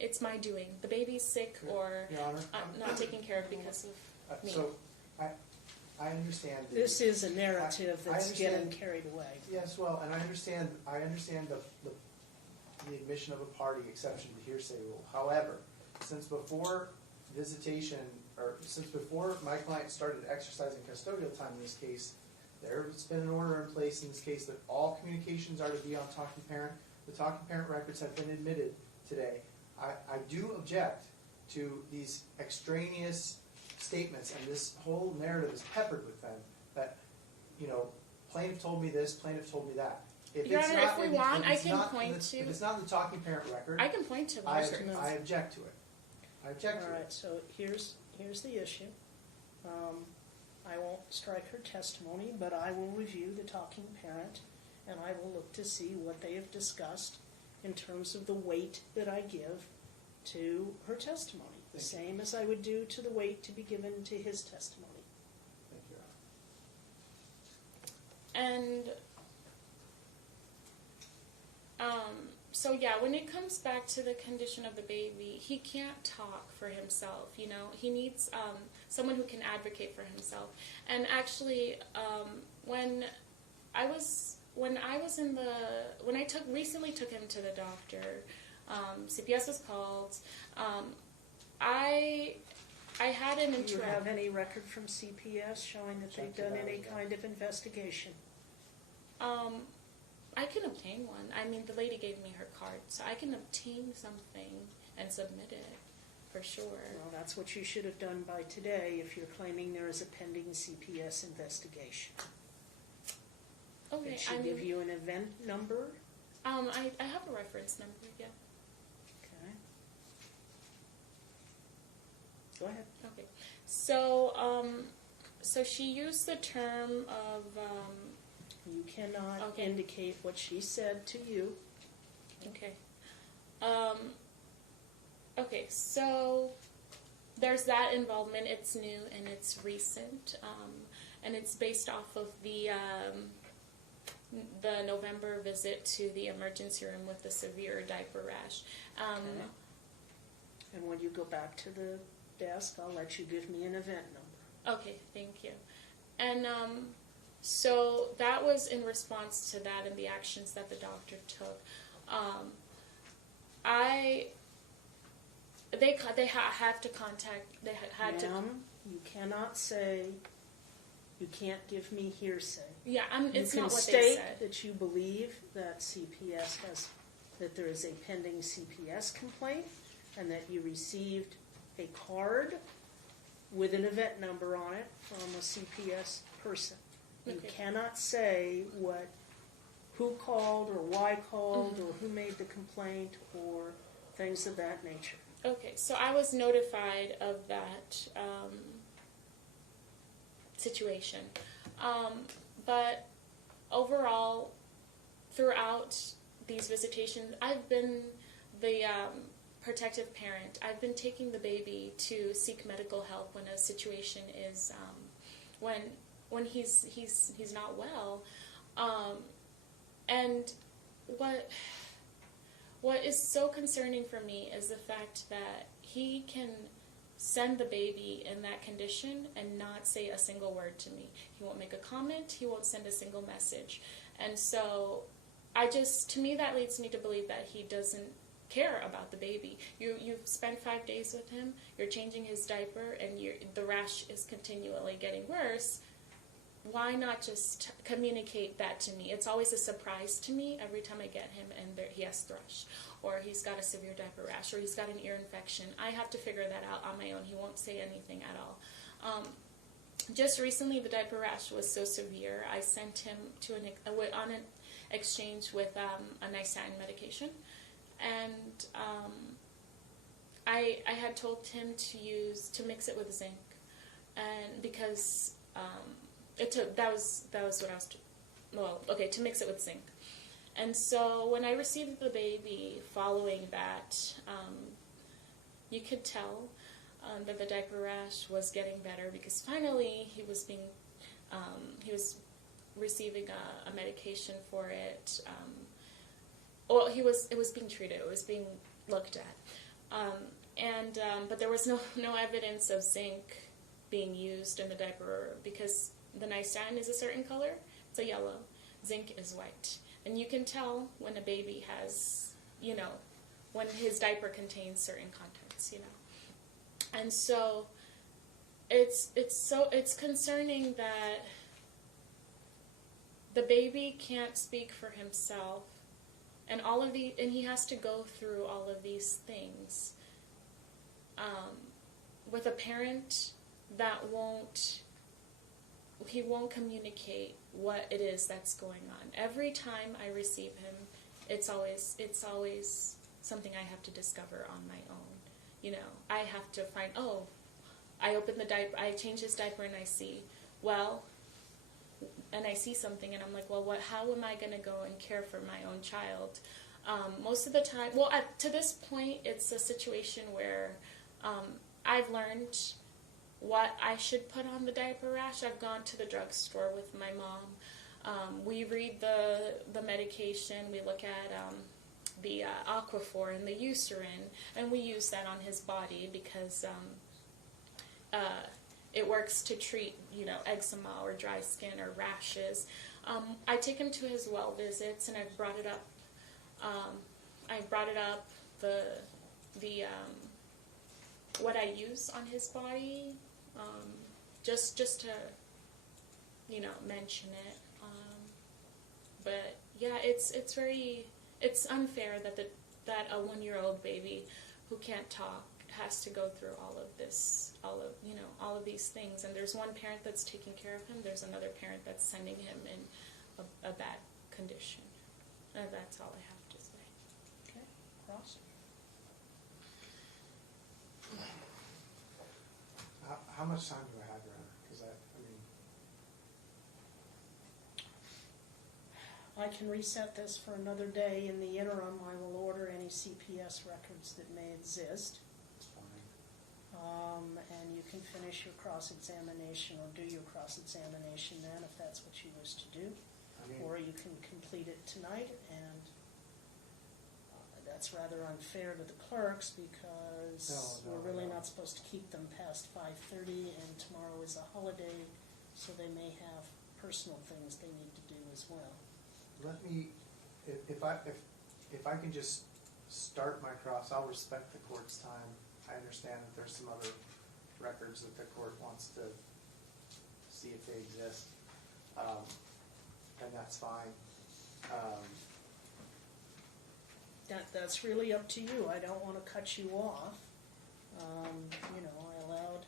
it's my doing. The baby's sick, or Your Honor, I'm not taken care of because of me. So, I understand. This is a narrative I that's getting understand. carried away. Yes, well, and I understand the admission of a party exception to the hearsay rule. However, since before visitation, or since before my client started exercising custodial time in this case, there's been an order in place in this case that all communications are to be on talking parent. The talking parent records have been admitted today. I do object to these extraneous statements, and this whole narrative is peppered with them, that, plaintiff told me this, plaintiff told me that. Your Honor, if we want, I can point to... If it's not in the talking parent record, I can point to the I record. object to it. I object to All right, it. so here's the issue. I won't strike her testimony, but I will review the talking parent, and I will look to see what they have discussed in terms of the weight that I give to her testimony, the same as I would do to the weight to be given to his testimony. Thank you, Your Honor. And so yeah, when it comes back to the condition of the baby, he can't talk for himself. He needs someone who can advocate for himself. And actually, when I recently took him to the doctor, CPS was called. I had an Do you interaction. have any record from CPS showing that they've done any kind of investigation? I can obtain one. I mean, the lady gave me her card, so I can obtain something and submit it, for sure. Well, that's what you should have done by today if you're claiming there is a pending CPS investigation. Okay, Did she give you an event number? I have a reference number, yeah. Okay. Go ahead. Okay. So, so she used the term of, You cannot Okay. indicate what she said to you. okay. Okay, so there's that involvement. It's new and it's recent, and it's based off of the November visit to the emergency room with the severe diaper rash. Okay. And when you go back to the desk, I'll let you give me an event number. Okay, thank you. And so that was in response to that and the actions that the doctor took. They have to contact. They had to. Ma'am, you cannot say, you can't give me hearsay. Yeah, it's you not can what they state said. that you believe that that there is a pending CPS complaint, and that you received a card with an event number on it from a CPS person. You Okay. cannot say what who called or why called or who made the complaint or things of that nature. Okay, so I was notified of that situation. But overall, throughout these visitations, I've been the protective parent. I've been taking the baby to seek medical help when a situation is when he's not well. And what is so concerning for me is the fact that he can send the baby in that condition and not say a single word to me. He won't make a comment. He won't send a single message. And so to me, that leads me to believe that he doesn't care about the baby. You've spent 5 days with him. You're changing his diaper, and the rash is continually getting worse. Why not just communicate that to me? It's always a surprise to me every time I get him and he has thrush, or he's got a severe diaper rash, or he's got an ear infection. I have to figure that out on my own. He won't say anything at all. Just recently, the diaper rash was so severe, I sent him to on an exchange with a Nisan medication, and I had told him to mix it with zinc, and because that was what I was to mix it with zinc. And so when I received the baby following that, you could tell that the diaper rash was getting better, because finally he was receiving a medication for it. It was being treated. It was being looked at. But there was no evidence of zinc being used in the diaper, because the Nisan is a certain color. It's a yellow. Zinc is white. And you can tell when a baby has, when his diaper contains certain contents, And so it's concerning that the baby can't speak for himself, and and he has to go through all of these things with a parent that won't communicate what it is that's going on. Every time I receive him, it's always something I have to discover on my own. I have to find, I open the diaper, I change his diaper, and I see, and I see something, and I'm like, how am I going to go and care for my own child? Most of the time, to this point, it's a situation where I've learned what I should put on the diaper rash. I've gone to the drugstore with my mom. We read the medication. We look at the Aquaphor and the Eucerin, and we use that on his body because it works to treat, eczema or dry skin or rashes. I take him to his well visits, and I've brought it up. What I use on his body, just to, mention it. But yeah, it's unfair that a 1-year-old baby who can't talk has to go through all of these things. And there's one parent that's taking care of him. There's another parent that's sending him in a bad condition. And that's all I have to say. Okay, Ross? How much time do I have, Ron? Because I can reset this for another day. In the interim, I will order any CPS records that may exist. it's fine. And you can finish your cross-examination or do your cross-examination then if that's what you wish to do. Or you can complete it tonight, and that's rather unfair to the clerks because we're really not supposed to keep them past 5:30, and tomorrow is a holiday, so they may have personal things they need to do as well. Let me, if I can just start my cross, I'll respect the court's time. I understand that there's some other records that the court wants to see if they exist, and that's fine. That's really up to you. I don't want to cut you off. I allowed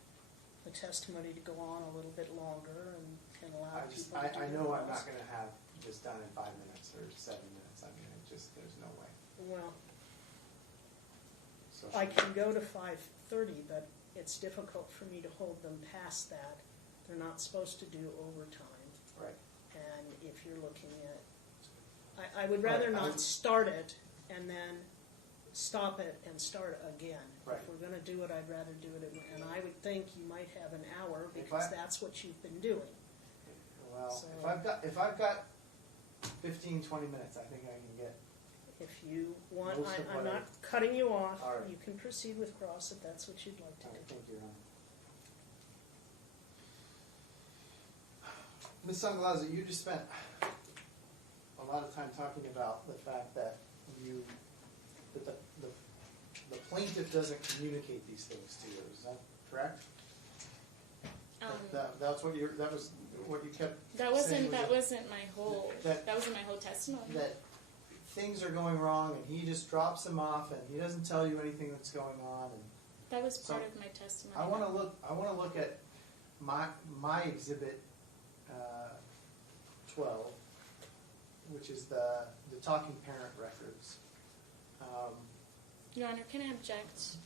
the testimony to go on a little bit longer and allow people to do I know their I'm not cross. going to have this done in 5 minutes or 7 minutes. I mean, it just, there's no way. Well, So I can go to 5:30, but it's difficult for me to hold them past that. They're not supposed to do overtime. Right. And if you're looking at, I would rather Right, not start it and then stop it and start again. Right. If we're gonna do it, I'd rather do it, and I would think you might have an hour, If because I- that's what you've been doing. Well, So- if I've got 15, 20 minutes, I think I can get. If you want, Most of I'm what not cutting you off. All right. You can proceed with cross if that's what you'd like to I do. think you're on. Ms. Sangalaza, you just spent a lot of time talking about the fact that the plaintiff doesn't communicate these things to you. Is that correct? That's what that was what you kept. That saying wasn't my whole that- wasn't my whole testimony. That things are going wrong, and he just drops them off, and he doesn't tell you anything that's going on. And That was So, part of my testimony. I want to look at my exhibit 12, which is the talking parent records. Your Honor, can I object?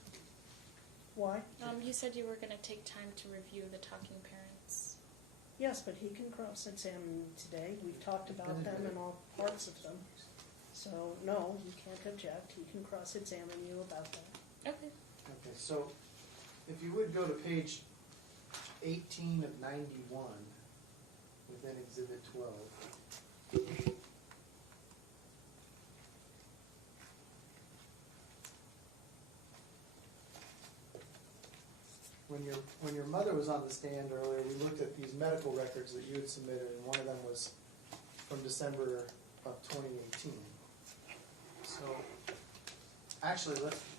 Why? You said you were going to take time to review the talking parents. Yes, but he can cross-examine you today. We've talked about them and all parts of them. So, no, you can't object. He can cross-examine you about that. Okay. Okay, so if you would go to page 18 of 91 within exhibit 12. When your mother was on the stand earlier, we looked at these medical records that you had submitted, and one of them was from December of 2018. So, actually,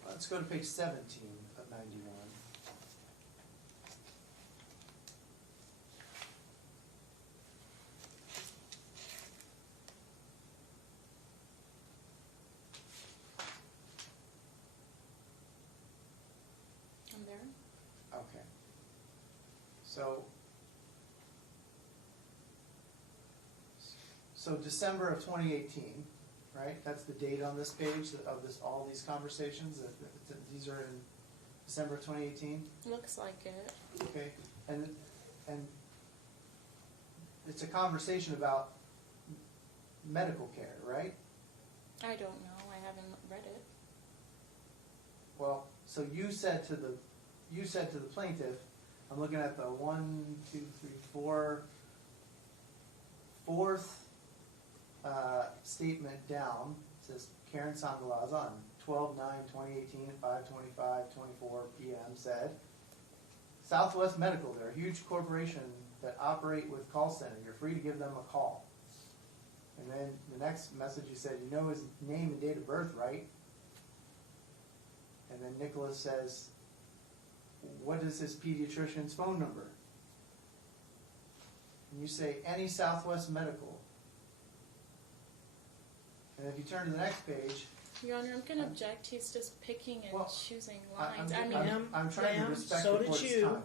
let's go to page 17 of 91. I'm there. Okay. So December of 2018, right? That's the date on this page of all these conversations. These are in December of 2018. Looks like it. Okay, and it's a conversation about medical care, right? I don't know. I haven't read it. Well, so you said to the plaintiff, I'm looking at the 4th statement down. It says Keren Sangalaza on 12/9/2018 at 5:25:24 p.m. said, Southwest Medical, they're a huge corporation that operate with call center. You're free to give them a call. And then the next message you said, you know his name and date of birth, right? And then Nicholas says, what is his pediatrician's phone number? And you say, any Southwest Medical. And if you turn to the next page, Your Honor, I'm going to object. He's just picking and Well, choosing I'm lines. I'm trying to Ma'am, respect so the did court's you. time.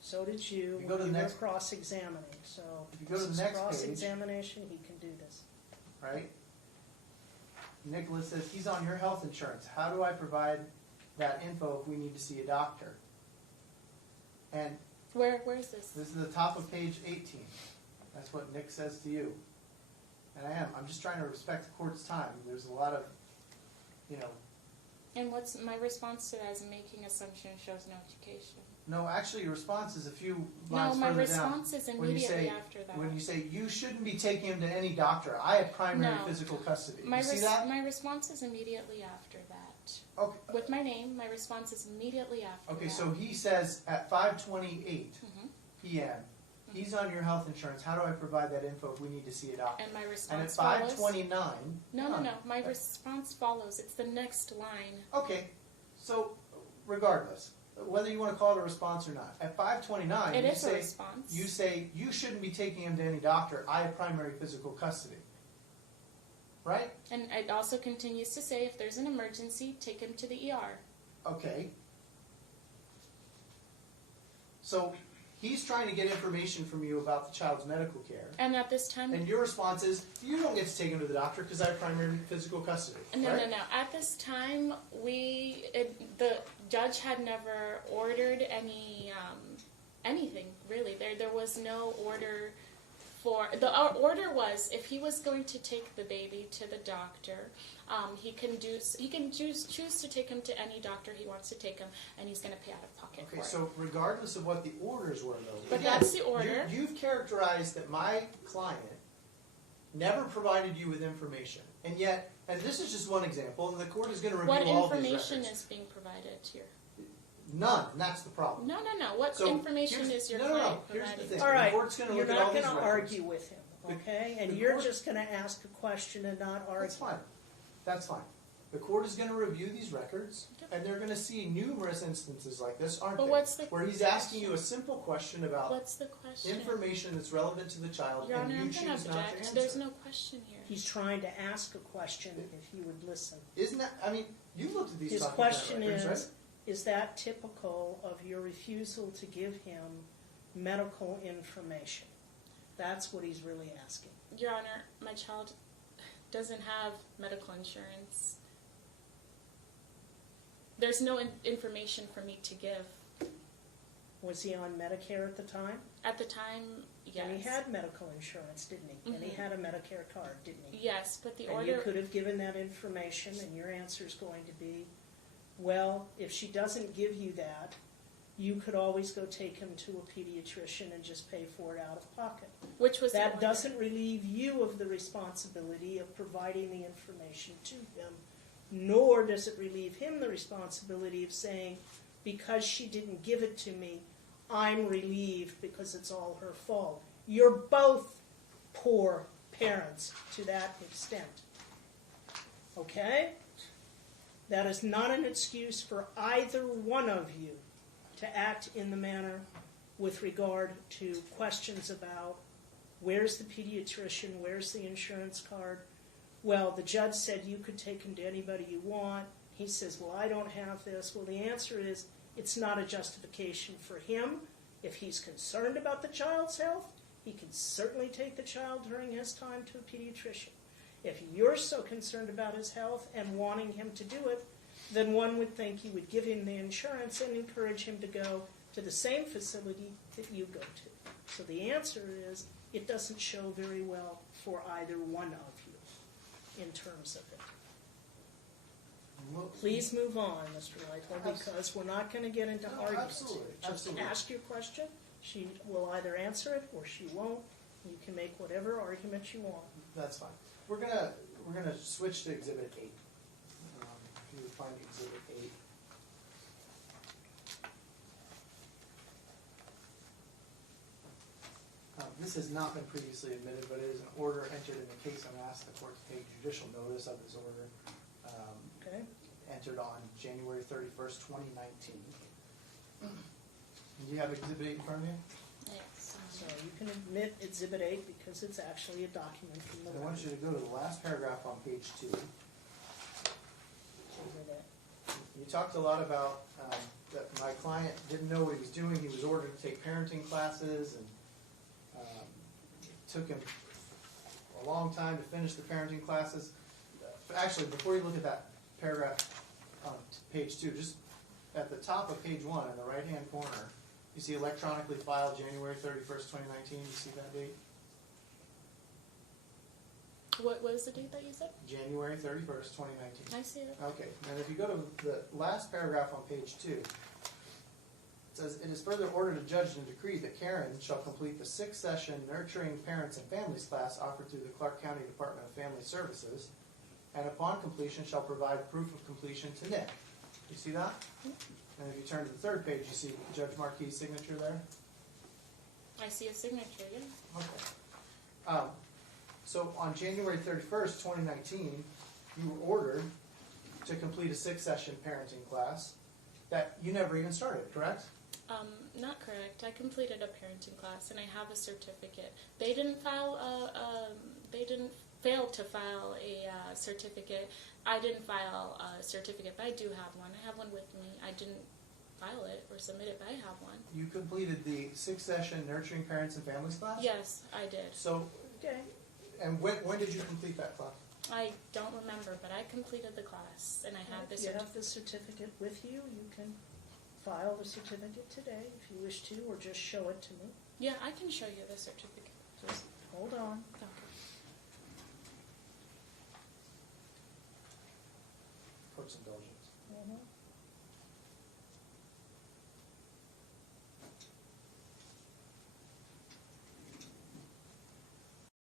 So did you If you go to when the you were next- cross-examining. So If you go to this the is next page- cross-examination, he can do this. Right? Nicholas says, he's on your health insurance. How do I provide that info if we need to see a doctor? And Where's this? this is the top of page 18. That's what Nick says to you. And I'm just trying to respect the court's time. There's a lot of, And what's my response to that is making assumption shows no education. no, actually your response is a few No, lines my further response down. is When you immediately say- after that. When you say, you shouldn't be taking him to any doctor. I have primary No. physical custody. My You see that? my response is immediately after that. Okay. With my name, my response is immediately after Okay, that. so he says at 5:28 Mhm. p.m., he's on your health insurance. How do I provide that info if we need to see a doctor? And my And at response follows. 5:29. No. My response follows. It's the next line. Okay, so regardless, whether you want to call it a response or not, at 5:29, It you is a say response. you say you shouldn't be taking him to any doctor. I have primary physical custody. Right? And it also continues to say, if there's an emergency, take him to the ER. Okay. So He's trying to get information from you about the child's medical care. And at this time, And your response is, you don't get to take him to the doctor because I have primary physical custody. no, right? no, no. At this time, the judge had never ordered anything really. There was no order for our order was if he was going to take the baby to the doctor, he can choose to take him to any doctor he wants to take him, and he's going to pay out of pocket Okay, for it. so regardless of what the orders were, though, But again, that's the order. You've characterized that my client never provided you with information, and yet, and this is just one example, and the court is going to review What all these information records. is being provided here? None, and that's the problem. No, no, no. What So information here's- is your no, client here's the providing? thing. All right, The court's going to you're look at all not these going to records. argue with him, The- okay? And the you're court- just going to ask a question and not argue. That's fine. That's fine. The court is going to review these records, and they're going to see numerous instances like this, aren't But they? what's the Where he's asking you a simple question about What's the question? information that's relevant to the child, Your and Honor, you I'm going to choose not to object. answer. There's no question here. He's trying to ask a question if you would listen. Isn't that? I mean, you looked at these. His document question records, is, right? is that typical of your refusal to give him medical information? That's what he's really asking. Your Honor, my child doesn't have medical insurance. There's no information for me to give. Was he on Medicare at the time? At the time, yes. And he had medical insurance, didn't he? And he Mhm. had a Medicare card, didn't he? Yes, but the And you order... could have given that information, and your answer is going to be, well, if she doesn't give you that, you could always go take him to a pediatrician and just pay for it out of pocket. Which was the That order. doesn't relieve you of the responsibility of providing the information to him, nor does it relieve him the responsibility of saying, because she didn't give it to me, I'm relieved because it's all her fault. You're both poor parents to that extent. Okay? That is not an excuse for either one of you to act in the manner with regard to questions about where's the pediatrician, where's the insurance card. Well, the judge said you could take him to anybody you want. He says, well, I don't have this. Well, the answer is it's not a justification for him. If he's concerned about the child's health, he can certainly take the child during his time to a pediatrician. If you're so concerned about his health and wanting him to do it, then one would think you would give him the insurance and encourage him to go to the same facility that you go to. So the answer is it doesn't show very well for either one of you in terms of it. Well, Please move on, Mr. Lightwell, because we're not going to get into No, arguments. absolutely, Just absolutely. ask your question. She will either answer it or she won't. You can make whatever argument you want. That's fine. We're gonna switch to Exhibit 8. If you would find Exhibit 8. This has not been previously admitted, but it is an order entered in the case. I'm going to ask the court to take judicial notice of this order. Okay? Entered on January 31st, 2019. Do you have Exhibit 8 in front of you? Yes. So you can admit Exhibit 8 because it's actually a document from the I want you to go to the last paragraph on page 2. Exhibit A. You talked a lot about that my client didn't know what he was doing. He was ordered to take parenting classes, and it took him a long time to finish the parenting classes. Actually, before you look at that paragraph on page 2, just at the top of page 1 in the right-hand corner, you see electronically filed January 31st, 2019. You see that date? What was the date that you said? January 31st, 2019. I see it. Okay, and if you go to the last paragraph on page 2, it says, it is further ordered, adjudged, and decreed that Keren shall complete the 6-session Nurturing Parents and Families class offered through the Clark County Department of Family Services, and upon completion shall provide proof of completion to Nick. You see that? And if you turn to the third page, you see Judge Marquis' signature there. I see a signature, yeah. Okay. So on January 31st, 2019, you were ordered to complete a 6-session parenting class that you never even started, correct? Not correct. I completed a parenting class and I have a certificate. They didn't fail to file a certificate. I didn't file a certificate, but I do have one. I have one with me. I didn't file it or submit it, but I have one. You completed the 6-session Nurturing Parents and Families class? Yes, I did. So, Okay. and when did you complete that class? I don't remember, but I completed the class, and I have the If you have certificate. the certificate with you, you can file the certificate today if you wish to, or just show it to me. Yeah, I can show you the certificate. Just